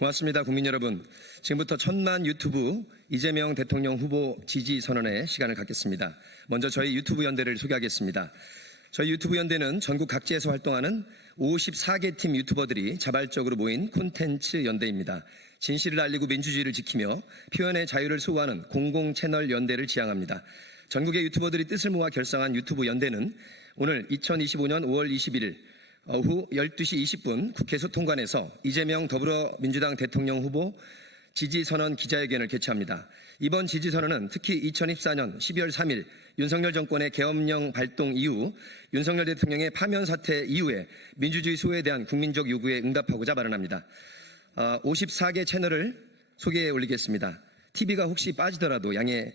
고맙습니다. 국민 여러분. 지금부터 1000만 유튜브 이재명 대통령 후보 지지 선언의 시간을 갖겠습니다. 먼저 저희 유튜브 연대를 소개하겠습니다. 저희 유튜브 연대는 전국 각지에서 활동하는 54개 팀 유튜버들이 자발적으로 모인 콘텐츠 연대입니다. 진실을 알리고 민주주의를 지키며 표현의 자유를 수호하는 공공 채널 연대를 지향합니다. 전국의 유튜버들이 뜻을 모아 결성한 유튜브 연대는 오늘 2025년 5월 21일 오후 12시 20분 국회 소통관에서 이재명 더불어민주당 대통령 후보 지지선언 기자회견을 개최합니다. 이번 지지선언은 특히 2014년 12월 3일 윤석열 정권의 계엄령 발동 이후 윤석열 대통령의 파면 사태 이후에 민주주의 수호에 대한 국민적 요구에 응답하고자 마련합니다. 54개 채널을 소개해 올리겠습니다. TV가 혹시 빠지더라도 양해해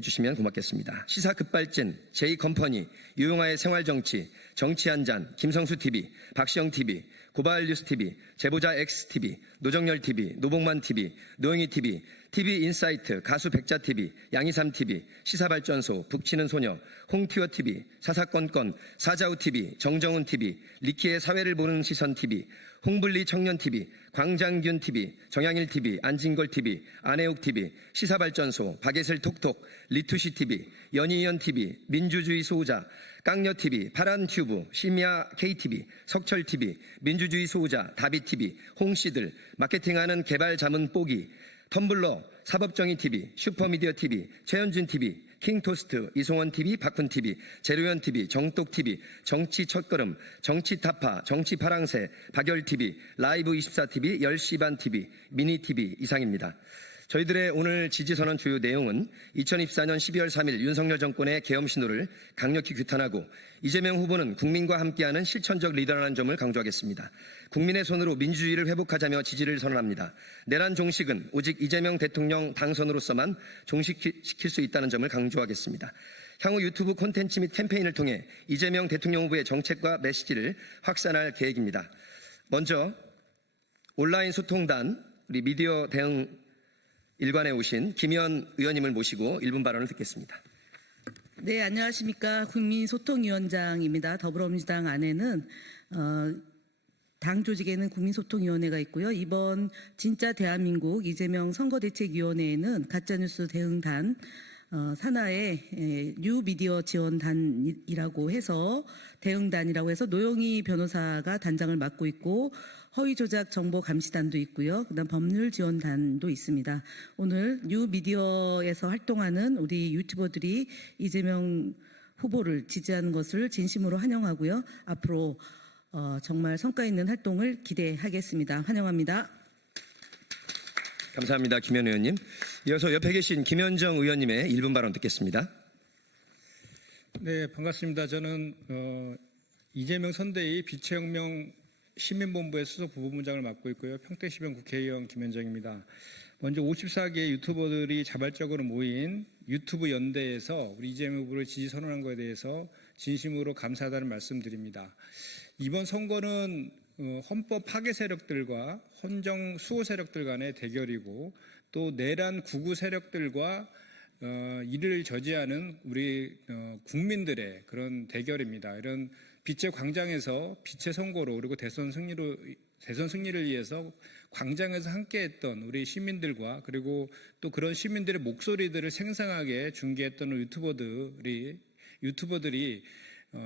주시면 고맙겠습니다. 시사 급발진, 제이컴퍼니, 유용화의 생활정치, 정치 한잔, 김성수TV, 박시영TV, 고발뉴스TV, 제보자 XTV, 노정열TV, 노복만TV, 노영희TV, TV인사이트, 가수 백자TV, 양이삼TV, 시사발전소, 북치는 소녀, 홍티어TV, 사사건건, 사자우TV, 정정훈TV, 리키의 사회를 보는 시선TV, 홍블리 청년TV, 광장균TV, 정양일TV, 안진걸TV, 안혜옥TV, 시사발전소, 박예슬 톡톡, 리투시TV, 연희연TV, 민주주의 소호자, 깡녀TV, 파란튜브, 심야 KTV, 석철TV, 민주주의 소호자, 다비TV, 홍씨들, 마케팅하는 개발 자문 뽀기, 텀블러, 사법정의TV, 슈퍼미디어TV, 최현준TV, 킹토스트, 이송원TV, 박훈TV, 제로연TV, 정똑TV, 정치 첫걸음, 정치타파, 정치파랑새, 박열TV, 라이브24TV, 10시 반TV, 미니TV 이상입니다. 저희들의 오늘 지지선언 주요 내용은 2024년 12월 3일 윤석열 정권의 계엄 신호를 강력히 규탄하고 이재명 후보는 국민과 함께하는 실천적 리더라는 점을 강조하겠습니다. 국민의 손으로 민주주의를 회복하자며 지지를 선언합니다. 내란 종식은 오직 이재명 대통령 당선으로서만 종식시킬 수 있다는 점을 강조하겠습니다. 향후 유튜브 콘텐츠 및 캠페인을 통해 이재명 대통령 후보의 정책과 메시지를 확산할 계획입니다. 먼저 온라인 소통단 우리 미디어 대응 일관에 오신 김현 의원님을 모시고 1분 발언을 듣겠습니다. 네, 안녕하십니까. 국민소통위원장입니다. 더불어민주당 안에는 당 조직에는 국민소통위원회가 있고요. 이번 진짜 대한민국 이재명 선거대책위원회에는 가짜뉴스 대응단, 산하의 뉴미디어 지원단이라고 해서 대응단이라고 해서 노영희 변호사가 단장을 맡고 있고 허위조작 정보감시단도 있고요. 그다음 법률지원단도 있습니다. 오늘 뉴미디어에서 활동하는 우리 유튜버들이 이재명 후보를 지지하는 것을 진심으로 환영하고요. 앞으로 정말 성과 있는 활동을 기대하겠습니다. 환영합니다. 감사합니다. 김현 의원님. 이어서 옆에 계신 김현정 의원님의 1분 발언 듣겠습니다. 네, 반갑습니다. 저는 이재명 선대위 빛의혁명 시민본부의 수석 부부문장을 맡고 있고요. 평택시병 국회의원 김현정입니다. 먼저 54개 유튜버들이 자발적으로 모인 유튜브 연대에서 우리 이재명 후보를 지지 선언한 것에 대해서 진심으로 감사하다는 말씀드립니다. 이번 선거는 헌법 파괴 세력들과 헌정 수호 세력들 간의 대결이고 또 내란 구구 세력들과 이를 저지하는 우리 국민들의 그런 대결입니다. 이런 빛의 광장에서 빛의 선거로 그리고 대선 승리를 위해서 광장에서 함께했던 우리 시민들과 그리고 또 그런 시민들의 목소리들을 생생하게 중계했던 유튜버들이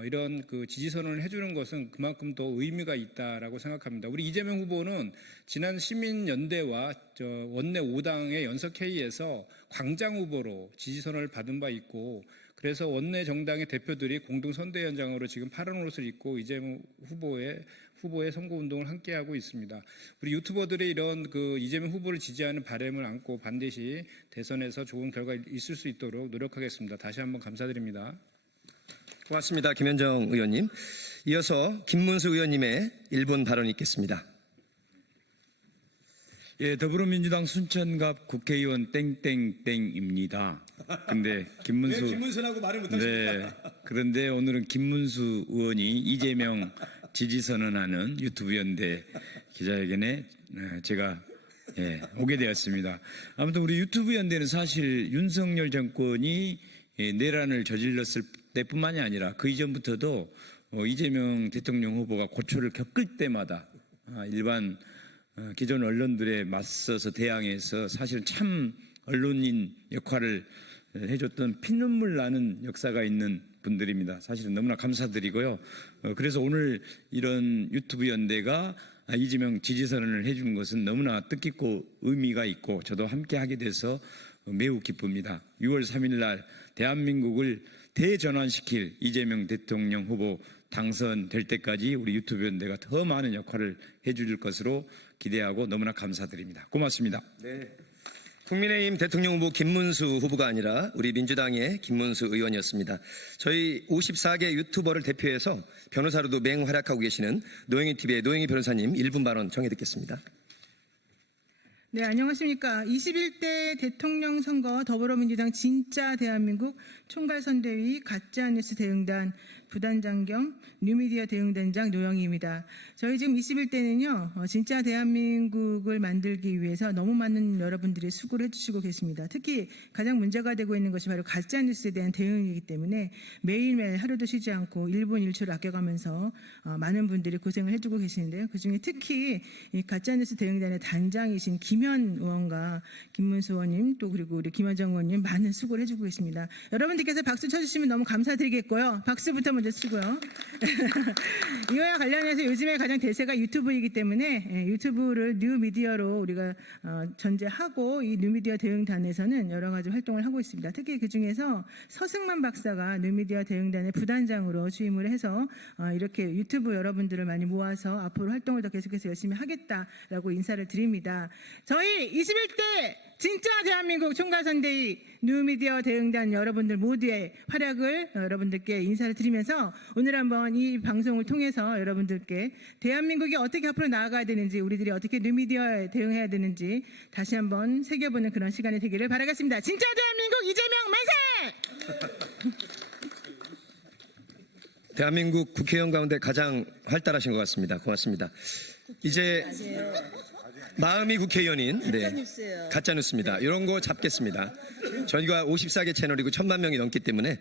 이런 그 지지선언을 해주는 것은 그만큼 더 의미가 있다라고 생각합니다. 우리 이재명 후보는 지난 시민연대와 원내 5당의 연석회의에서 광장 후보로 지지선언을 받은 바 있고 그래서 원내 정당의 대표들이 공동선대위원장으로 지금 파란 옷을 입고 이재명 후보의 선거운동을 함께하고 있습니다. 우리 유튜버들이 이런 그 이재명 후보를 지지하는 바람을 안고 반드시 대선에서 좋은 결과 있을 수 있도록 노력하겠습니다. 다시 한번 감사드립니다. 고맙습니다. 김현정 의원님. 이어서 김문수 의원님의 1분 발언 있겠습니다. 예, 더불어민주당 순천갑 국회의원 땡땡땡입니다. 근데 김문수 왜 김문수라고 말을 못하십니까? 네, 그런데 오늘은 김문수 의원이 이재명 지지선언하는 유튜브 연대 기자회견에 제가 오게 되었습니다. 아무튼 우리 유튜브 연대는 사실 윤석열 정권이 내란을 저질렀을 때뿐만이 아니라 그 이전부터도 이재명 대통령 후보가 고초를 겪을 때마다 일반 기존 언론들에 맞서서 대항해서 사실 참 언론인 역할을 해줬던 피눈물 나는 역사가 있는 분들입니다. 사실은 너무나 감사드리고요. 그래서 오늘 이런 유튜브 연대가 이재명 지지선언을 해주는 것은 너무나 뜻깊고 의미가 있고 저도 함께 하게 돼서 매우 기쁩니다. 6월 3일 날 대한민국을 대전환시킬 이재명 대통령 후보 당선될 때까지 우리 유튜브 연대가 더 많은 역할을 해줄 것으로 기대하고 너무나 감사드립니다. 고맙습니다. 네. 국민의힘 대통령 후보 김문수 후보가 아니라 우리 민주당의 김문수 의원이었습니다. 저희 54개 유튜버를 대표해서 변호사로도 맹활약하고 계시는 노영희TV의 노영희 변호사님 1분 발언 정해 듣겠습니다. 네, 안녕하십니까. 21대 대통령 선거 더불어민주당 진짜 대한민국 총괄선대위 가짜뉴스 대응단 부단장 겸 뉴미디어 대응단장 노영희입니다. 저희 지금 21대는요, 진짜 대한민국을 만들기 위해서 너무 많은 여러분들이 수고를 해주시고 계십니다. 특히 가장 문제가 되고 있는 것이 바로 가짜뉴스에 대한 대응이기 때문에 매일매일 하루도 쉬지 않고 1분 1초를 아껴가면서 많은 분들이 고생을 해주고 계시는데요. 그중에 특히 이 가짜뉴스 대응단의 단장이신 김현 의원과 김문수 의원님 또 그리고 우리 김현정 의원님 많은 수고를 해주고 계십니다. 여러분들께서 박수 쳐주시면 너무 감사드리겠고요. 박수부터 먼저 치고요. 이거와 관련해서 요즘에 가장 대세가 유튜브이기 때문에 유튜브를 뉴미디어로 우리가 전제하고 이 뉴미디어 대응단에서는 여러 가지 활동을 하고 있습니다. 특히 그중에서 서승만 박사가 뉴미디어 대응단의 부단장으로 취임을 해서 이렇게 유튜브 여러분들을 많이 모아서 앞으로 활동을 더 계속해서 열심히 하겠다라고 인사를 드립니다. 저희 21대 진짜 대한민국 총괄선대위 뉴미디어 대응단 여러분들 모두의 활약을 여러분들께 인사를 드리면서 오늘 한번 이 방송을 통해서 여러분들께 대한민국이 어떻게 앞으로 나아가야 되는지 우리들이 어떻게 뉴미디어에 대응해야 되는지 다시 한번 새겨보는 그런 시간이 되기를 바라겠습니다. 진짜 대한민국 이재명 만세! 대한민국 국회의원 가운데 가장 활달하신 것 같습니다. 고맙습니다. 이제 마음이 국회의원인 가짜뉴스예요. 가짜뉴스입니다. 이런 거 잡겠습니다. 저희가 54개 채널이고 1000만 명이 넘기 때문에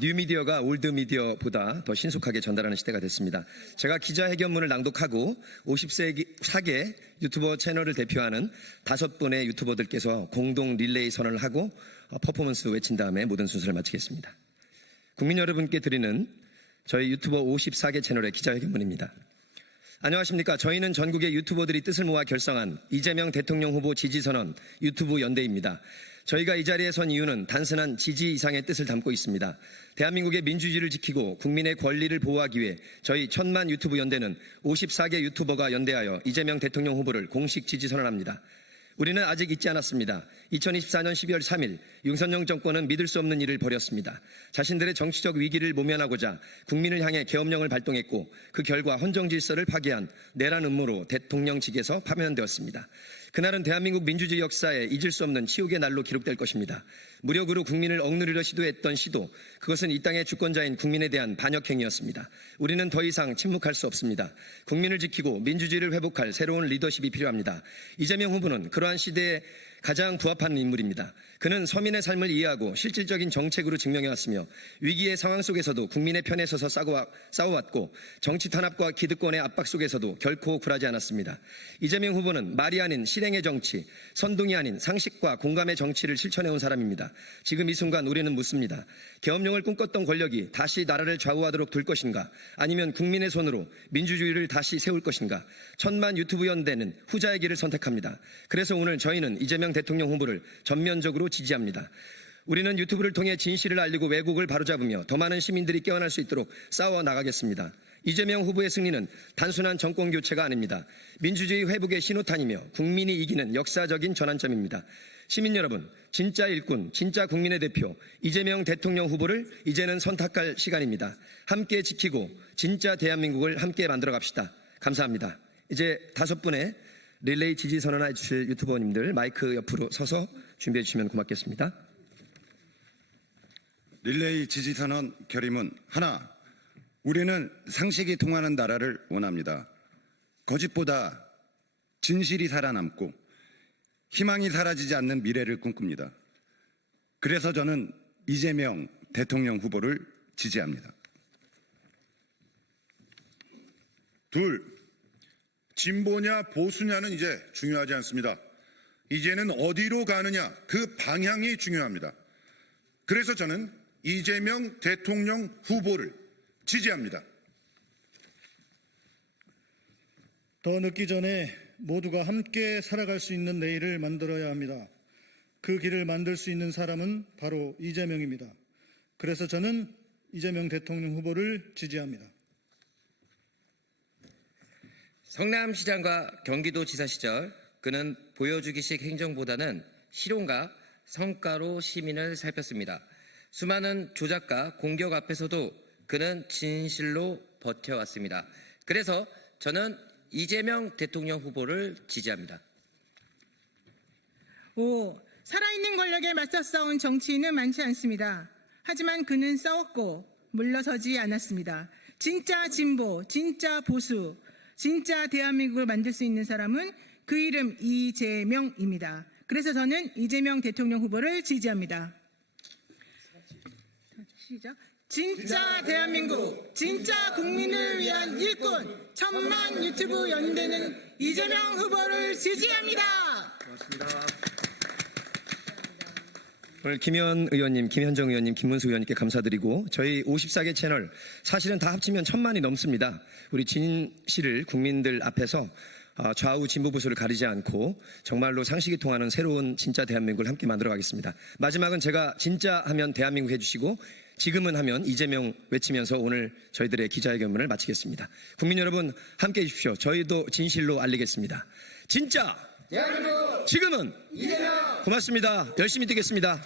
뉴미디어가 올드미디어보다 더 신속하게 전달하는 시대가 됐습니다. 제가 기자회견문을 낭독하고 54개 유튜버 채널을 대표하는 5분의 유튜버들께서 공동 릴레이 선언을 하고 퍼포먼스 외친 다음에 모든 순서를 마치겠습니다. 국민 여러분께 드리는 저희 유튜버 54개 채널의 기자회견문입니다. 안녕하십니까. 저희는 전국의 유튜버들이 뜻을 모아 결성한 이재명 대통령 후보 지지선언 유튜브 연대입니다. 저희가 이 자리에 선 이유는 단순한 지지 이상의 뜻을 담고 있습니다. 대한민국의 민주주의를 지키고 국민의 권리를 보호하기 위해 저희 1000만 유튜브 연대는 54개 유튜버가 연대하여 이재명 대통령 후보를 공식 지지 선언합니다. 우리는 아직 잊지 않았습니다. 2024년 12월 3일 윤석열 정권은 믿을 수 없는 일을 벌였습니다. 자신들의 정치적 위기를 모면하고자 국민을 향해 계엄령을 발동했고 그 결과 헌정 질서를 파괴한 내란 음모로 대통령직에서 파면되었습니다. 그날은 대한민국 민주주의 역사에 잊을 수 없는 치욕의 날로 기록될 것입니다. 무력으로 국민을 억누르려 시도했던 시도, 그것은 이 땅의 주권자인 국민에 대한 반역행위였습니다. 우리는 더 이상 침묵할 수 없습니다. 국민을 지키고 민주주의를 회복할 새로운 리더십이 필요합니다. 이재명 후보는 그러한 시대에 가장 부합하는 인물입니다. 그는 서민의 삶을 이해하고 실질적인 정책으로 증명해왔으며 위기의 상황 속에서도 국민의 편에 서서 싸워왔고 정치 탄압과 기득권의 압박 속에서도 결코 굴하지 않았습니다. 이재명 후보는 말이 아닌 실행의 정치, 선동이 아닌 상식과 공감의 정치를 실천해온 사람입니다. 지금 이 순간 우리는 묻습니다. 계엄령을 꿈꿨던 권력이 다시 나라를 좌우하도록 둘 것인가? 아니면 국민의 손으로 민주주의를 다시 세울 것인가? 1000만 유튜브 연대는 후자의 길을 선택합니다. 그래서 오늘 저희는 이재명 대통령 후보를 전면적으로 지지합니다. 우리는 유튜브를 통해 진실을 알리고 왜곡을 바로잡으며 더 많은 시민들이 깨어날 수 있도록 싸워 나가겠습니다. 이재명 후보의 승리는 단순한 정권 교체가 아닙니다. 민주주의 회복의 신호탄이며 국민이 이기는 역사적인 전환점입니다. 시민 여러분, 진짜 일꾼, 진짜 국민의 대표 이재명 대통령 후보를 이제는 선택할 시간입니다. 함께 지키고 진짜 대한민국을 함께 만들어 갑시다. 감사합니다. 이제 5분의 릴레이 지지 선언해 주실 유튜버님들 마이크 옆으로 서서 준비해 주시면 고맙겠습니다. 릴레이 지지선언 결의문 하나, 우리는 상식이 통하는 나라를 원합니다. 거짓보다 진실이 살아남고 희망이 사라지지 않는 미래를 꿈꿉니다. 그래서 저는 이재명 대통령 후보를 지지합니다. 둘, 진보냐 보수냐는 이제 중요하지 않습니다. 이제는 어디로 가느냐 그 방향이 중요합니다. 그래서 저는 이재명 대통령 후보를 지지합니다. 더 늦기 전에 모두가 함께 살아갈 수 있는 내일을 만들어야 합니다. 그 길을 만들 수 있는 사람은 바로 이재명입니다. 그래서 저는 이재명 대통령 후보를 지지합니다. 성남시장과 경기도지사 시절 그는 보여주기식 행정보다는 실용과 성과로 시민을 살폈습니다. 수많은 조작과 공격 앞에서도 그는 진실로 버텨왔습니다. 그래서 저는 이재명 대통령 후보를 지지합니다. 5. 살아있는 권력에 맞서 싸운 정치인은 많지 않습니다. 하지만 그는 싸웠고 물러서지 않았습니다. 진짜 진보, 진짜 보수, 진짜 대한민국을 만들 수 있는 사람은 그 이름 이재명입니다. 그래서 저는 이재명 대통령 후보를 지지합니다. 시작. 진짜 대한민국, 진짜 국민을 위한 일꾼, 천만 유튜브 연대는 이재명 후보를 지지합니다. 오늘 김현 의원님, 김현정 의원님, 김문수 의원님께 감사드리고 저희 54개 채널 사실은 다 합치면 1000만이 넘습니다. 우리 진실을 국민들 앞에서 좌우 진보 보수를 가리지 않고 정말로 상식이 통하는 새로운 진짜 대한민국을 함께 만들어 가겠습니다. 마지막은 제가 진짜 하면 대한민국 해주시고 지금은 하면 이재명 외치면서 오늘 저희들의 기자회견문을 마치겠습니다. 국민 여러분 함께 해주십시오. 저희도 진실로 알리겠습니다. 진짜 대한민국 지금은 이재명. 고맙습니다. 열심히 뛰겠습니다.